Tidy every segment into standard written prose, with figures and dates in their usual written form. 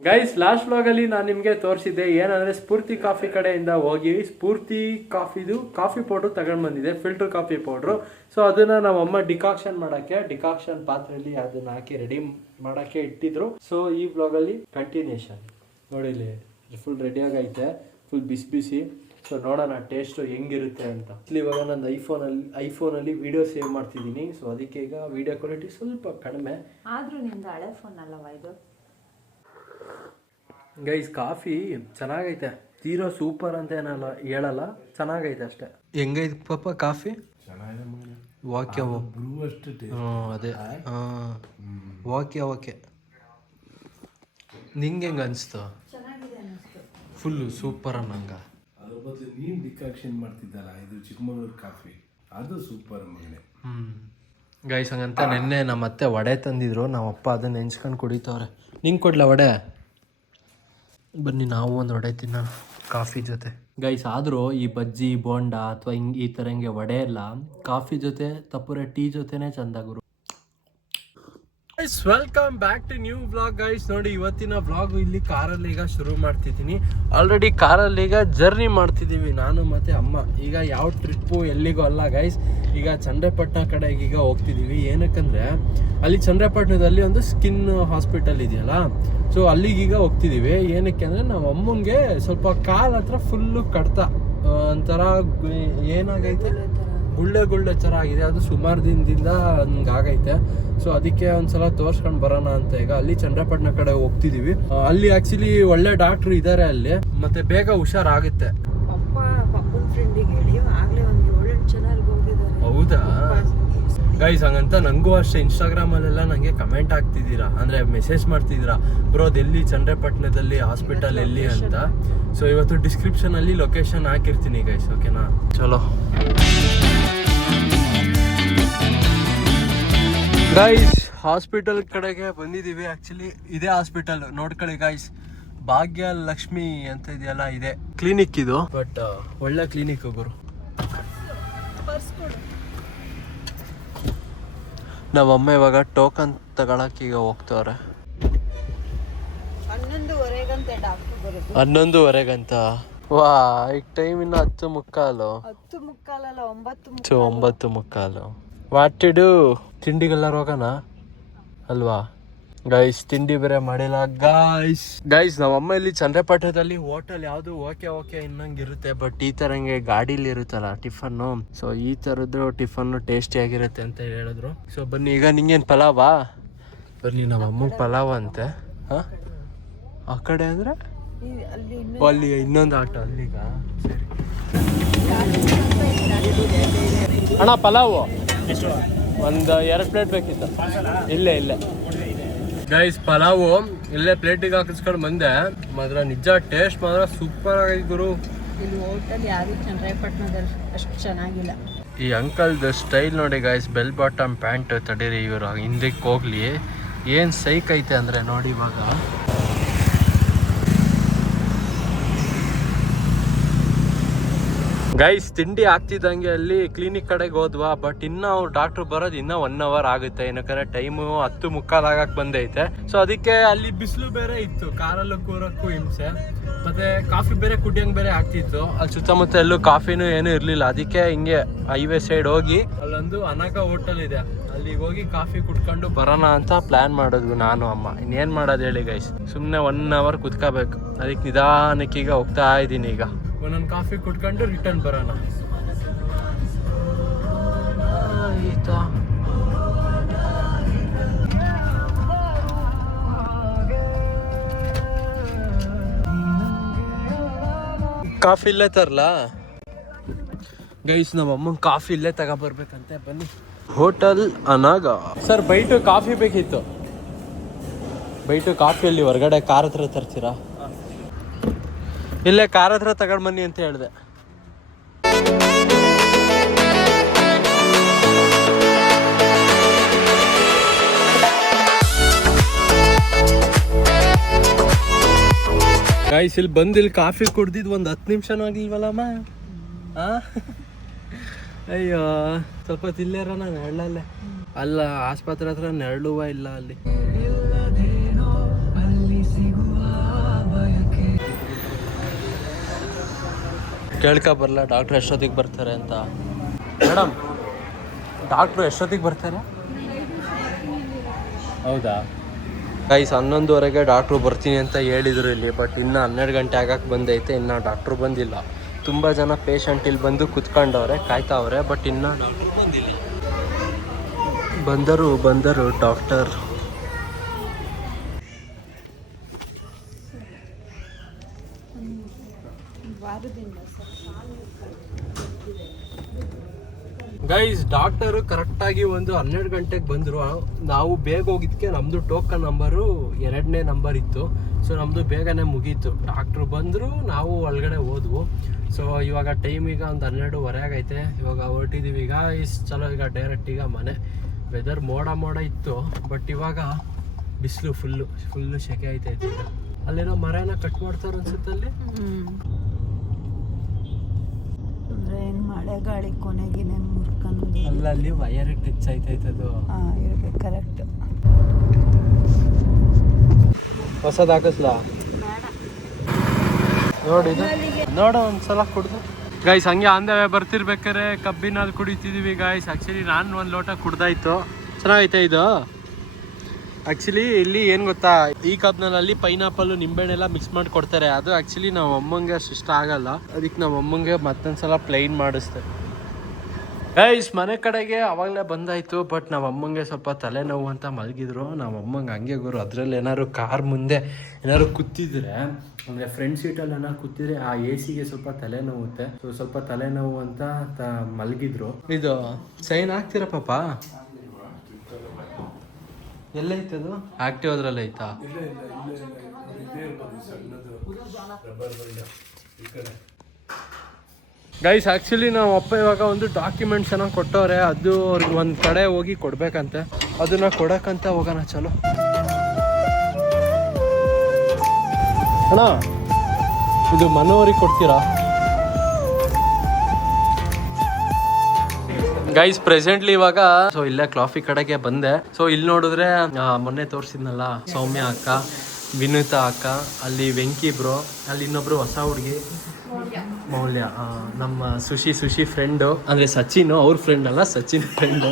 Guys last ವ್ಲಾಗಲ್ಲಿ ನಾನು ನಿಮಗೆ ತೋರಿಸಿದ್ದೆ ಏನಂದರೆ ಸ್ಫೂರ್ತಿ ಕಾಫಿ ಕಡೆಯಿಂದ ಹೋಗಿ ಸ್ಫೂರ್ತಿ ಕಾಫಿ ಪೌಡ್ರು ತಗೊಂಡು ಬಂದಿದೆ, ಫಿಲ್ಟರ್ ಕಾಫಿ ಪೌಡ್ರು. ಸೊ ಅದನ್ನು ನಮ್ಮ ಅಮ್ಮ ಡಿಕಾಕ್ಷನ್ ಪಾತ್ರೆಯಲ್ಲಿ ಅದನ್ನು ಹಾಕಿ ರೆಡಿ ಮಾಡೋಕ್ಕೆ ಇಟ್ಟಿದ್ರು. ಸೊ ಈ ವ್ಲಾಗಲ್ಲಿ ಕಂಟಿನ್ಯೂಷನ್ ನೋಡಿಲಿ, ಫುಲ್ ರೆಡಿಯಾಗೈತೆ, ಫುಲ್ ಬಿಸಿ ಬಿಸಿ. ಸೊ ನೋಡೋಣ ಟೇಸ್ಟು ಹೆಂಗಿರುತ್ತೆ ಅಂತ. ಇವಾಗ ನಾನು ಐಫೋನಲ್ಲಿ ವಿಡಿಯೋ ಸೇವ್ ಮಾಡ್ತಿದ್ದೀನಿ. ಸೊ ಅದಕ್ಕೆ ಈಗ ವಿಡಿಯೋ ಕ್ವಾಲಿಟಿ ಸ್ವಲ್ಪ ಕಡಿಮೆ ಆದರೂ ನಿಂದು ಹಳೆ ಫೋನ್ ಅಲ್ಲವಾ ಇದು. ಗೈಸ್ ಕಾಫಿ ಚೆನ್ನಾಗೈತೆ, ತೀರೋ ಸೂಪರ್ ಅಂತ ಏನಲ್ಲ ಹೇಳಲ್ಲ, ಚೆನ್ನಾಗೈತೆ ಅಷ್ಟೇ. ಹೆಂಗೈತೆ ಪಾಪ ಕಾಫಿ? ಓಕೆ ಅದೇ ಓಕೆ ನಿಂಗೆ ಹೆಂಗೆ ಅನಿಸ್ತು? ಫುಲ್ಲು ಸೂಪರ್ ಅನ್ನಂಗ. ಅದ್ರ ಬದಲು ನೀನು ಡಿಕಾಕ್ಷನ್ ಮಾಡ್ತಿದ್ದಲ್ಲ, ಇದು ಚಿಕ್ಕಮಗಳೂರು ಕಾಫಿ, ಅದು ಸೂಪರ್ ಮಗನೆ. ಗೈಸ್ ಹಂಗಂತ ನೆನ್ನೆ ನಮ್ಮ ಅತ್ತೆ ವಡೆ ತಂದಿದ್ರು, ನಮ್ಮಪ್ಪ ಅದನ್ನ ನೆಂಚ್ಕೊಂಡು ಕುಡಿತವ್ರೆ. ನಿಂಗೆ ಕೊಡ್ಲ ವಡೆ? ಬನ್ನಿ ನಾವು ಒಂದು ವಡೆ ತಿನ್ನೋಣ ಕಾಫಿ ಜೊತೆ. ಗೈಸ್ ಆದರೂ ಈ ಬಜ್ಜಿ ಬೋಂಡ ಅಥವಾ ಈ ಥರ ಹಿಂಗೆ ವಡೆ ಎಲ್ಲ ಕಾಫಿ ಜೊತೆ ತಪ್ಪುರೆ ಟೀ ಜೊತೆನೇ ಚಂದ ಗುರು. Welcome back to new vlog guys. ನೋಡಿ ಇವತ್ತಿನ ವ್ಲಾಗ್ ಇಲ್ಲಿ ಕಾರಲ್ಲಿ ಈಗ ಶುರು ಮಾಡ್ತಿದ್ದೀನಿ. ಆಲ್ರೆಡಿ ಕಾರಲ್ಲಿ ಈಗ ಜರ್ನಿ ಮಾಡ್ತಿದ್ದೀವಿ ನಾನು ಮತ್ತು ಅಮ್ಮ. ಈಗ ಯಾವ ಟ್ರಿಪ್ಪು ಎಲ್ಲಿಗೂ ಅಲ್ಲ ಗೈಸ್, ಈಗ ಚನ್ನರಾಯಪಟ್ಟಣ ಕಡೆಗೆ ಈಗ ಹೋಗ್ತಿದ್ದೀವಿ. ಏನಕ್ಕಂದರೆ ಅಲ್ಲಿ ಚನ್ನರಾಯಪಟ್ಟಣದಲ್ಲಿ ಒಂದು ಸ್ಕಿನ್ ಹಾಸ್ಪಿಟಲ್ ಇದೆಯಲ್ಲ, ಸೊ ಅಲ್ಲಿಗೀಗ ಹೋಗ್ತಿದ್ದೀವಿ. ಏನಕ್ಕೆ ಅಂದರೆ ನಮ್ಮ ಅಮ್ಮಂಗೆ ಸ್ವಲ್ಪ ಕಾಲು ಹತ್ರ ಫುಲ್ಲು ಕಡ್ತ ಒಂಥರ ಏನಾಗೈತೆ, ಗುಳ್ಳೆ ಥರ ಆಗಿದೆ. ಅದು ಸುಮಾರು ದಿನದಿಂದ ಹಂಗಾಗೈತೆ. ಸೊ ಅದಕ್ಕೆ ಒಂದ್ಸಲ ತೋರ್ಸ್ಕೊಂಡು ಬರೋಣ ಅಂತ ಈಗ ಅಲ್ಲಿ ಚನ್ನರಾಯಪಟ್ಟಣ ಕಡೆ ಹೋಗ್ತಿದೀವಿ. ಅಲ್ಲಿ ಆಕ್ಚುಲಿ ಒಳ್ಳೆ ಡಾಕ್ಟ್ರು ಇದ್ದಾರೆ ಅಲ್ಲಿ, ಮತ್ತೆ ಬೇಗ ಹುಷಾರಾಗುತ್ತೆ. ಹೌದಾ ಗೈಸ್? ಹಂಗಂತ ನನಗೂ ಅಷ್ಟೇ ಇನ್ಸ್ಟಾಗ್ರಾಮಲ್ಲೆಲ್ಲ ನನಗೆ ಕಮೆಂಟ್ ಆಗ್ತಿದ್ದೀರಾ, ಅಂದರೆ ಮೆಸೇಜ್ ಮಾಡ್ತಿದ್ದೀರಾ, ಬ್ರೋ ಎಲ್ಲಿ ಚನ್ನರಾಯಪಟ್ಟಣದಲ್ಲಿ ಹಾಸ್ಪಿಟಲ್ ಎಲ್ಲಿ ಅಂತ. ಸೊ ಇವತ್ತು ಡಿಸ್ಕ್ರಿಪ್ಷನಲ್ಲಿ ಲೊಕೇಶನ್ ಹಾಕಿರ್ತೀನಿ ಗೈಸ್, ಓಕೆನಾ? ಚಲೋ ಗೈಸ್, ಹಾಸ್ಪಿಟಲ್ ಕಡೆಗೆ ಬಂದಿದ್ದೀವಿ. ಆ್ಯಕ್ಚುಲಿ ಇದೇ ಹಾಸ್ಪಿಟಲ್ ನೋಡ್ಕೊಳ್ಳಿ ಗೈಸ್, ಭಾಗ್ಯ ಲಕ್ಷ್ಮಿ ಅಂತ ಇದೆಯಲ್ಲ, ಇದೆ ಕ್ಲಿನಿಕ್ ಇದು. ಬಟ್ ಒಳ್ಳೆ ಕ್ಲಿನಿಕ್ ಗುರು. ನಮ್ಮಮ್ಮ ಇವಾಗ ಟೋಕನ್ ತಗೊಳಕ್ ಈಗ ಹೋಗ್ತವ್ರೆ. 11:30ಗಂತ. ವಾ, ಈಗ ಟೈಮ್ ಇನ್ನು 10:15. 9:15. What to do? ತಿಂಡಿಗೆಲ್ಲರೂ ಹೋಗೋಣ ಅಲ್ವಾ ಗೈಸ್? ತಿಂಡಿ ಬೇರೆ ಮಾಡಿಲ್ಲ ಗೈಸ್. ನಮ್ಮಮ್ಮ ಇಲ್ಲಿ ಚನ್ನರಾಯಪಟ್ಟಣದಲ್ಲಿ ಹೋಟೆಲ್ ಯಾವುದು ಓಕೆ ಇನ್ನಂಗಿರುತ್ತೆ, ಬಟ್ ಈ ಥರ ಹಿಂಗೆ ಗಾಡೀಲಿ ಇರುತ್ತಲ್ಲ ಟಿಫನ್ನು, ಸೊ ಈ ಥರದ್ದು ಟಿಫನ್ನು ಟೇಸ್ಟಿ ಆಗಿರುತ್ತೆ ಅಂತ ಹೇಳಿದ್ರು. ಸೊ ಬನ್ನಿ ಈಗ. ನಿಂಗೇನು ಪಲಾವಾ? ಬನ್ನಿ ನಮ್ಮಮ್ಮಗೆ ಪಲಾವ್ ಅಂತೆ. ಹಾಂ, ಆ ಕಡೆ ಅಂದರೆ ಅಲ್ಲಿ ಇನ್ನೊಂದು ಆಟೋ ಅಲ್ಲಿಗ. ಸರಿ ಅಣ್ಣ, ಪಲಾವು ಒಂದು 2 ಪ್ಲೇಟ್ ಬೇಕಿತ್ತು. ಇಲ್ಲೇ ಗೈಸ್ ಪಲಾವು ಇಲ್ಲೇ ಪ್ಲೇಟಿಗೆ ಹಾಕಿಸ್ಕೊಂಡು ಬಂದೆ. ಮಾತ್ರ ನಿಜ ಟೇಸ್ಟ್ ಮಾತ್ರ ಸೂಪರ್ ಆಗೈತೆ ಗುರು. ಈ ಅಂಕಲ್ದು ಸ್ಟೈಲ್ ನೋಡಿ ಗೈಸ್, ಬೆಲ್ ಬಾಟಮ್ ಪ್ಯಾಂಟ್. ತಡೀರಿ, ಇವರು ಹಿಂದಕ್ಕೆ ಹೋಗ್ಲಿ, ಏನು ಸೈಕ್ ಐತೆ ಅಂದರೆ ನೋಡಿ. ಇವಾಗ ಗೈಸ್ ತಿಂಡಿ ಆಗ್ತಿದ್ದಂಗೆ ಅಲ್ಲಿ ಕ್ಲಿನಿಕ್ ಕಡೆಗೆ ಹೋದ್ವಾ, ಬಟ್ ಇನ್ನು ಅವ್ರು ಡಾಕ್ಟ್ರು ಬರೋದು ಇನ್ನೂ 1 hour ಆಗುತ್ತೆ. ಏನಕ್ಕಂದ್ರೆ ಟೈಮು 10:45 ಆಗಕ್ಕೆ ಬಂದೈತೆ. ಸೊ ಅದಕ್ಕೆ ಅಲ್ಲಿ ಬಿಸಿಲು ಬೇರೆ ಇತ್ತು, ಕಾರಲ್ಲೂ ಕೂರಕ್ಕೂ ಹಿಂಸೆ, ಮತ್ತೆ ಕಾಫಿ ಬೇರೆ ಕುಡಿಯಂಗೆ ಬೇರೆ ಆಗ್ತಿತ್ತು. ಅಲ್ಲಿ ಸುತ್ತಮುತ್ತ ಎಲ್ಲೂ ಕಾಫಿನೂ ಏನೂ ಇರಲಿಲ್ಲ. ಅದಕ್ಕೆ ಹಿಂಗೆ ಹೈವೇ ಸೈಡ್ ಹೋಗಿ ಅಲ್ಲೊಂದು ಅನಕ ಹೋಟೆಲ್ ಇದೆ, ಅಲ್ಲಿಗೆ ಹೋಗಿ ಕಾಫಿ ಕುಡ್ಕೊಂಡು ಬರೋಣ ಅಂತ ಪ್ಲ್ಯಾನ್ ಮಾಡಿದ್ವಿ ನಾನು ಅಮ್ಮ. ಇನ್ನೇನು ಮಾಡೋದು ಹೇಳಿ ಗೈಸ್, ಸುಮ್ಮನೆ 1 hour ಕುತ್ಕೋಬೇಕು. ಅದಕ್ಕೆ ನಿಧಾನಕ್ಕೆ ಈಗ ಹೋಗ್ತಾ ಇದ್ದೀನಿ. ಈಗ ಒಂದೊಂದು ಕಾಫಿ ಕುಡ್ಕೊಂಡು ರಿಟರ್ನ್ ಬರೋಣ. ಕಾಫಿ ಇಲ್ಲೇ ತರಲಾ ಗೈಸ್? ನಮ್ಮ ಅಮ್ಮನ ಕಾಫಿ ಇಲ್ಲೇ ತಗೊಬರ್ಬೇಕಂತೆ. ಬನ್ನಿ, ಹೋಟೆಲ್ ಅನಾಗ. ಸರ್ ಬೈಟು ಕಾಫಿ ಬೇಕಿತ್ತು. ಬೈಟು ಕಾಫಿಯಲ್ಲಿ ಹೊರಗಡೆ ಕಾರ್ ಹತ್ರ ತರ್ತೀರಾ? ಇಲ್ಲೇ ಕಾರ್ ಹತ್ರ ತಗೊಂಡು ಬನ್ನಿ ಅಂತ ಹೇಳಿದೆ. ಗೈಸ್ ಇಲ್ಲಿ ಬಂದು ಇಲ್ಲಿ ಕಾಫಿ ಕುಡ್ದಿದ್ದು ಒಂದು 10 ನಿಮಿಷನೂ ಆಗಿಲ್ವಲ್ಲಮ್ಮ. ಅಯ್ಯೋ, ಸ್ವಲ್ಪ ತಿಲ್ಲೇರ ನಾನು ನೆರಳಲ್ಲೇ. ಅಲ್ಲ ಆಸ್ಪತ್ರೆ ಹತ್ರ ನೆರಳುವ ಇಲ್ಲ ಅಲ್ಲಿ. ಕೇಳ್ಕೊ ಬರಲ್ಲ ಡಾಕ್ಟ್ರ್ ಎಷ್ಟೊತ್ತಿಗೆ ಬರ್ತಾರೆ ಅಂತ. ಮೇಡಮ್, ಡಾಕ್ಟ್ರು ಎಷ್ಟೊತ್ತಿಗೆ ಬರ್ತಾರೆ? ಹೌದಾ ಗೈಸ್, 11:30ಗೆ ಡಾಕ್ಟ್ರು ಬರ್ತೀನಿ ಅಂತ ಹೇಳಿದ್ರು ಇಲ್ಲಿ. ಬಟ್ ಇನ್ನು 12 ಗಂಟೆ ಆಗಕ್ಕೆ ಬಂದೈತೆ, ಇನ್ನು ಡಾಕ್ಟ್ರು ಬಂದಿಲ್ಲ. ತುಂಬ ಜನ ಪೇಷಂಟ್ ಇಲ್ಲಿ ಬಂದು ಕುತ್ಕೊಂಡವ್ರೆ, ಕಾಯ್ತಾವ್ರೆ. ಬಟ್ ಇನ್ನು ಡಾಕ್ಟ್ರು ಬಂದಿಲ್ಲ. ಬಂದರು ಡಾಕ್ಟರ್. ಗೈಸ್, ಡಾಕ್ಟರು ಕರೆಕ್ಟಾಗಿ ಒಂದು 12 ಗಂಟೆಗೆ ಬಂದರು. ನಾವು ಬೇಗ ಹೋಗಿದ್ದಕ್ಕೆ ನಮ್ಮದು ಟೋಕನ್ ನಂಬರು 2ನೇ ನಂಬರ್ ಇತ್ತು. ಸೊ ನಮ್ಮದು ಬೇಗನೆ ಮುಗೀತು. ಡಾಕ್ಟ್ರು ಬಂದರು, ನಾವು ಒಳಗಡೆ ಹೋದ್ವು. ಸೊ ಇವಾಗ ಟೈಮ್ ಈಗ ಒಂದು 12:15 ಆಗೈತೆ. ಇವಾಗ ಹೊರಟಿದ್ದೀವಿ ಈಗ. ಚಲೋ, ಈಗ ಡೈರೆಕ್ಟ್ ಈಗ ಮನೆ. ವೆದರ್ ಮೋಡ ಇತ್ತು, ಬಟ್ ಇವಾಗ ಬಿಸಿಲು ಫುಲ್ಲು ಸೆಕೆ ಐತೈತೆ. ಈಗ ಅಲ್ಲೇನೋ ಮರನ ಕಟ್ ಮಾಡ್ತಾರೆ ಅನ್ಸುತ್ತೆ ಅಲ್ಲಿ. ಏನು ಮಳೆ ಗಾಳಿ ಕೊನೆಗಿನೇ ಮುರ್ಕೊಂಡು ಅಲ್ಲಲ್ಲಿ ವಯರ್ ಟಚ್ ಆಯ್ತೈತೆ ಅದು. ಇರ್ಬೇಕು, ಕರೆಕ್ಟ್. ಹೊಸದು ಹಾಕಿಸ್ಲಾ? ನೋಡು ಒಂದ್ಸಲ ಕುಡ್ದು. ಗೈಸ್, ಹಂಗೆ ಆಂದವೇ ಬರ್ತಿರ್ಬೇಕಾರೆ ಕಬ್ಬಿನಲ್ಲಿ ಕುಡಿತಿದೀವಿ ಗೈಸ್. ಆ್ಯಕ್ಚುಲಿ ನಾನು ಒಂದು ಲೋಟ ಕುಡ್ದಾಯ್ತು. ಚೆನ್ನಾಗೈತೆ ಇದು. ಆ್ಯಕ್ಚುಲಿ ಇಲ್ಲಿ ಏನು ಗೊತ್ತಾ, ಈ ಕಬ್ನಲ್ಲಿ ಪೈನಾಪಲ್ಲು ನಿಂಬೆಹಣ್ಣೆಲ್ಲ ಮಿಕ್ಸ್ ಮಾಡಿ ಕೊಡ್ತಾರೆ. ಅದು ಆ್ಯಕ್ಚುಲಿ ನಾವು ಅಮ್ಮಂಗೆ ಅಷ್ಟು ಇಷ್ಟ ಆಗಲ್ಲ. ಅದಕ್ಕೆ ನಾವು ಅಮ್ಮಂಗೆ ಮತ್ತೊಂದ್ಸಲ ಪ್ಲೈನ್ ಮಾಡಿಸ್ತೆ. ಗೈಸ್, ಮನೆ ಕಡೆಗೆ ಅವಾಗಲೇ ಬಂದಾಯಿತು. ಬಟ್ ನಾವು ಅಮ್ಮಂಗೆ ಸ್ವಲ್ಪ ತಲೆನೋವು ಅಂತ ಮಲಗಿದ್ರು. ನಾವು ಅಮ್ಮಂಗೆ ಹಂಗೆ ಗುರು, ಅದರಲ್ಲಿ ಏನಾದ್ರು ಕಾರ್ ಮುಂದೆ ಏನಾದ್ರು ಕೂತಿದ್ರೆ, ಅಂದರೆ ಫ್ರಂಟ್ ಸೀಟಲ್ಲಿ ಏನಾದ್ರು ಕೂತಿದ್ರೆ ಆ AC-ಗೆ ಸ್ವಲ್ಪ ತಲೆನೋವುತ್ತೆ. ಸೊ ಸ್ವಲ್ಪ ತಲೆನೋವು ಅಂತ ಮಲಗಿದ್ರು. ಇದು ಸೈನ್ ಹಾಕ್ತೀರಾ ಪಾಪ? ಎಲ್ಲೈತೆ ಅದು? ಆಕ್ಟಿವ್ ಅದ್ರಲ್ಲಿ ಐತಾ? ಗೈಸ್, ಆ್ಯಕ್ಚುಲಿ ನಾವು ಅಪ್ಪ ಇವಾಗ ಒಂದು ಡಾಕ್ಯುಮೆಂಟ್ಸ್ ಏನೋ ಕೊಟ್ಟವ್ರೆ. ಅದು ಅವ್ರಿಗೆ ಒಂದು ಕಡೆ ಹೋಗಿ ಕೊಡ್ಬೇಕಂತೆ. ಅದನ್ನ ಕೊಡಕ್ಕಂತ ಹೋಗೋಣ. ಚಲೋ ಅಣ್ಣ, ಇದು ಮನೋರಿಗೆ ಕೊಡ್ತೀರಾ? ಗೈಸ್, ಪ್ರೆಸೆಂಟ್ಲಿ ಇವಾಗ ಸೊ ಇಲ್ಲೇ ಕಾಫಿ ಕಡೆಗೆ ಬಂದೆ. ಸೊ ಇಲ್ಲಿ ನೋಡಿದ್ರೆ ಮೊನ್ನೆ ತೋರಿಸಿದ್ನಲ್ಲ ಸೌಮ್ಯ ಅಕ್ಕ, ವಿನುತಾ ಅಕ್ಕ, ಅಲ್ಲಿ ವೆಂಕಿ ಬ್ರೋ, ಅಲ್ಲಿ ಇನ್ನೊಬ್ರು ಹೊಸ ಹುಡುಗಿ ಮೌಲ್ಯ, ನಮ್ಮ ಸುಶಿ ಫ್ರೆಂಡು, ಅಂದರೆ ಸಚಿನ್ ಅವ್ರ ಫ್ರೆಂಡ್ ಅಲ್ಲ, ಸಚಿನ್ ಫ್ರೆಂಡು.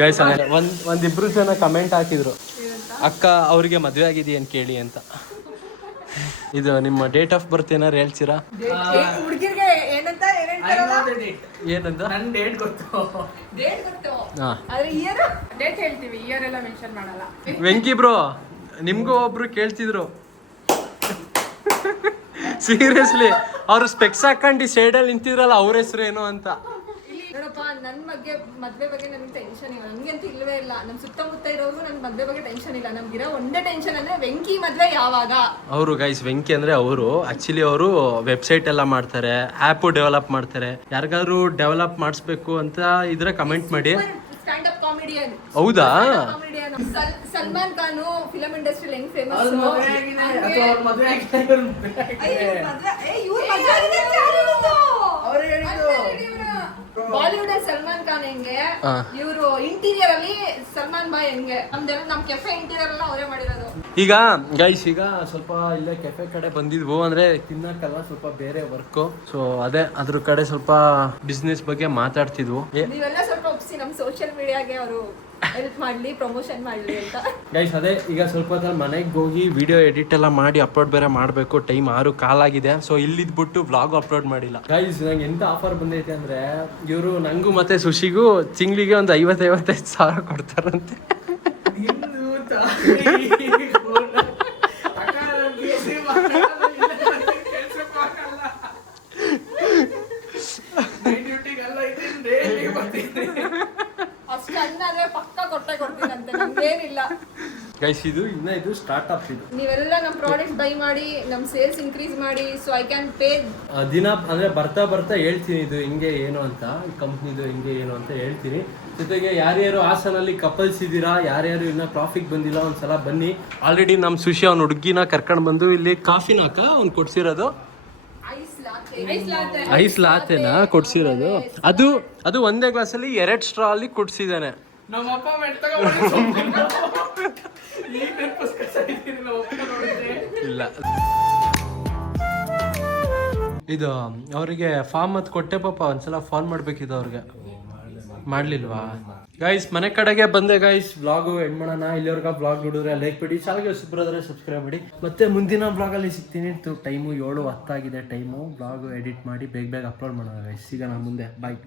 ಗೈಸ್, ಒಂದಿಬ್ರು ಜನ ಕಮೆಂಟ್ ಹಾಕಿದ್ರು, ಅಕ್ಕ ಅವ್ರಿಗೆ ಮದುವೆ ಆಗಿದೆಯೇನು ಕೇಳಿ ಅಂತ. ಇದು ನಿಮ್ಮ ಡೇಟ್ ಆಫ್ ಬರ್ತ್ ಏನಾರು ಹೇಳ್ತೀರಾ? ಏನಂತ? ನನ್ನ ಡೇಟ್ ಗೊತ್ತು. ಡೇಟ್ ಹೇಳ್ತೀವಿ, ಇಯರ್ ಎಲ್ಲ ಮೆನ್ಷನ್ ಮಾಡಲ್ಲ. ವೆಂಕಿ ಬ್ರೋ, ನಿಮ್ಗೂ ಒಬ್ರು ಕೇಳ್ತಿದ್ರು ಸೀರಿಯಸ್ಲಿ. ಅವ್ರು ಸ್ಪೆಕ್ಸ್ ಹಾಕೊಂಡು ಸೈಡಲ್ಲಿ ನಿಂತಿದ್ರಲ್ಲ, ಅವ್ರ ಹೆಸರು ಏನು ಅಂತ. ನೋಡಪ್ಪ, ನನ್ನ ಮದ್ವೆ ಬಗ್ಗೆ ನನಗೆ ಟೆನ್ಷನ್ ಇಲ್ಲ. ನನಗಂತೂ ಇಲ್ಲವೇ ಇಲ್ಲ. ನಮ್ಮ ಸುತ್ತಮುತ್ತ ಇರೋರ್ಗು ನನ್ನ ಮದ್ವೆ ಬಗ್ಗೆ ಟೆನ್ಷನ್ ಇಲ್ಲ. ನಮ್ಗಿರೋ ಒಂದೇ ಟೆನ್ಷನ್ ಅಂದ್ರೆ ವೆಂಕಿ ಮದ್ವೆ ಯಾವಾಗ. ಅವರು ಗೈಸ್, ವೆಂಕಿ ಅಂದ್ರೆ ಅವರು ಆಕ್ಚುಲಿ ಅವರು ವೆಬ್ಸೈಟ್ ಎಲ್ಲ ಮಾಡ್ತಾರೆ, ಆ್ಯಪ್ ಡೆವಲಪ್ ಮಾಡ್ತಾರೆ. ಯಾರಿಗಾದ್ರು ಡೆವಲಪ್ ಮಾಡಿಸ್ಬೇಕು ಅಂತ ಇದ್ರೆ ಕಮೆಂಟ್ ಮಾಡಿ. Stand up comedian. ಹೌದಾ? ಸಲ್ಮಾನ್ ಖಾನ್ ಫಿಲಂ ಇಂಡಸ್ಟ್ರಿಯಲ್ಲಿ ಹೆಂಗ್ ಫೇಮಸ್. ಬಾಲಿವುಡ್ ಸಲ್ಮಾನ್ ಖಾನ್ ಹೆಂಗೆ, ಇವರು ಇಂಟೀರಿಯರ್ ಅಲ್ಲಿ ಸಲ್ಮಾನ್ ಬಾಯ್ ಹೆಂಗೆ, ನಮ್ ಕೆಫೆ ಇಂಟೀರಿಯರ್ ಎಲ್ಲ ಅವರೇ ಮಾಡಿರೋದು. ಈಗ ಗೈಸ್, ಈಗ ಸ್ವಲ್ಪ ಇಲ್ಲೇ ಕೆಫೆ ಕಡೆ ಬಂದಿದ್ವು, ಅಂದ್ರೆ ತಿನ್ನಕ್ಕೆಲ್ಲ ಸ್ವಲ್ಪ ಬೇರೆ ವರ್ಕ್. ಸೊ ಅದೇ ಅದ್ರ ಕಡೆ ಸ್ವಲ್ಪ ಬಿಸ್ನೆಸ್ ಬಗ್ಗೆ ಮಾತಾಡ್ತಿದ್ವು. ನೀವೆಲ್ಲ ಸ್ವಲ್ಪ ಒಪ್ಸಿ ನಮ್ ಸೋಷಿಯಲ್ ಮೀಡಿಯಾಗೆ ಅವರು ಹೆಲ್ಪ್ ಮಾಡ್ಲಿ, ಪ್ರಮೋಷನ್ ಮಾಡ್ಲಿ ಅಂತ. ಗೈಸ್, ಅದೇ ಈಗ ಸ್ವಲ್ಪ ಹೊತ್ತಲ್ಲಿ ಮನೆಗೆ ಹೋಗಿ ವಿಡಿಯೋ ಎಡಿಟ್ ಎಲ್ಲ ಮಾಡಿ ಅಪ್ಲೋಡ್ ಬೇರೆ ಮಾಡಬೇಕು. ಟೈಮ್ 6 ಆಗಿದೆ. ಸೊ ಇಲ್ಲಿದ್ಬಿಟ್ಟು ವ್ಲಾಗ್ ಅಪ್ಲೋಡ್ ಮಾಡಿಲ್ಲ. ಗೈಸ್, ನಂಗೆ ಎಂತ ಆಫರ್ ಬಂದೈತೆ ಅಂದ್ರೆ, ಇವರು ನಂಗೂ ಮತ್ತೆ ಸುಶಿಗೂ ತಿಂಗಳಿಗೆ ಒಂದು 50-55 ಸಾವಿರ ಕೊಡ್ತಾರಂತೆ. ಗೈಸ್, ಇದು ಸ್ಟಾರ್ಟ್ಅಪ್. ನೀವೆಲ್ಲ ನಮ್ಮ ಪ್ರಾಡಕ್ಟ್ ಬೈ ಮಾಡಿ ನಮ್ಮ ಸೇಲ್ಸ್ ಇನ್ಕ್ರೀಸ್ ಮಾಡಿ, ಸೊ ಐ ಕ್ಯಾನ್ ಪೇ. ದಿನ ಅಂದ್ರೆ ಬರ್ತಾ ಹೇಳ್ತೀನಿ ಇದು ಹಿಂಗೆ ಏನು ಅಂತ, ಈ ಕಂಪ್ನಿದು ಹಿಂಗೆ ಏನು ಅಂತ ಹೇಳ್ತೀನಿ. ಜೊತೆಗೆ ಯಾರ್ಯಾರು ಹಾಸನಲ್ಲಿ ಕಪಲ್ಸ್ ಇದ್ದೀರಾ, ಯಾರ್ಯಾರು ಇನ್ನ ಕಾಫಿಗೆ ಬಂದಿಲ್ಲ, ಒಂದ್ಸಲ ಬನ್ನಿ. ಆಲ್ರೆಡಿ ನಮ್ಮ ಸುಶಿ ಅವ್ನ ಹುಡುಗಿನ ಕರ್ಕೊಂಡು ಬಂದು ಇಲ್ಲಿ ಕಾಫಿನ ಅವ್ನು ಕೊಡ್ಸಿರೋದು. ಐಸ್ ಲಾತೆನ ಕೊಡ್ಸಿರೋದು. ಅದು ಒಂದೇ ಗ್ಲಾಸಲ್ಲಿ 2 ಸ್ಟ್ರಾ ಅಲ್ಲಿ ಕೊಡ್ಸಿದ್ದಾನೆ. ಇಲ್ಲ ಇದು ಅವರಿಗೆ ಫಾರ್ಮ್ ಅದು ಕೊಟ್ಟೆ ಪಾಪ ಒಂದ್ಸಲ ಫೋನ್ ಮಾಡ್ಬೇಕಿತ್ತು ಅವ್ರಿಗೆ, ಮಾಡ್ಲಿಲ್ವಾ ಗೈಸ್? ಮನೆ ಕಡೆಗೆ ಬಂದೆ ಗೈಸ್, ವ್ಲಾಗು ಎಂಡ್ ಮಾಡೋಣ. ಇಲ್ಲಿವರೆಗೆ ವ್ಲಾಗ್ ನೋಡಿದ್ರೆ ಲೈಕ್ ಬಿಡಿ, ಚಾನಲ್ಗೆ ಹೊಸಬ್ರಾದ್ರೆ ಸಬ್ಸ್ಕ್ರೈಬ್ ಮಾಡಿ. ಮತ್ತೆ ಮುಂದಿನ ವ್ಲಾಗಲ್ಲಿ ಸಿಗ್ತೀನಿ. ಟೈಮು 7:10 ಆಗಿದೆ ಟೈಮು. ವ್ಲಾಗು ಎಡಿಟ್ ಮಾಡಿ ಬೇಗ ಅಪ್ಲೋಡ್ ಮಾಡೋಣ ಗೈಸ್. ಸಿಗೋಣ ಮುಂದೆ, ಬಾಯ್.